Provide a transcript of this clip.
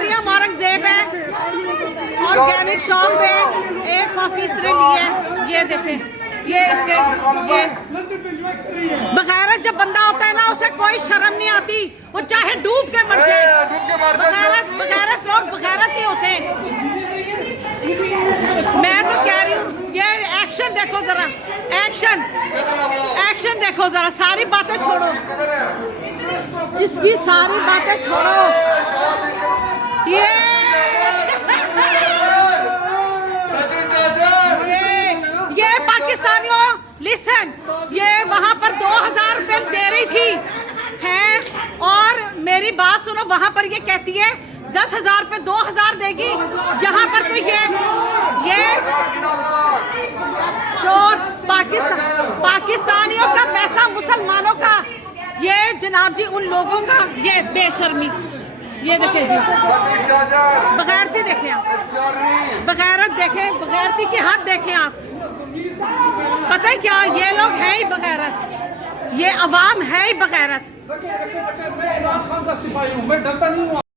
मरियम औरंगजेब है, organic shop पे एक कॉफी इसने ली है। ये देखें, ये इसके ये बगैरत जब बंदा होता है ना, उसे कोई शर्म नहीं आती, वो चाहे डूब के मर जाए। बगैरत लोग बगैरत ही होते हैं। मैं तो कह रही हूँ, ये एक्शन देखो जरा, एक्शन देखो जरा। सारी बातें छोड़ो, इसकी सारी बातें छोड़ो। ये पाकिस्तानियों लिसन, ये वहां पर 2000 रुपए दे रही थी हैं, और मेरी बात सुनो, वहां पर ये कहती है 10,000 पे 2,000 देगी। यहाँ पर तो ये शोर पाकिस्तानियों का पैसा, मुसलमानों का, ये जनाब जी उन लोगों का, ये बेशर्मी। ये देखें जी, बगैरती देखें आप, बगैरत देखें, बगैरती की हद देखें आप। पता है क्या, ये लोग हैं ही बगैरत, ये अवाम है ही बगैरत। मैं इमरान खान का सिपाही हूँ, मैं डरता नहीं हूँ।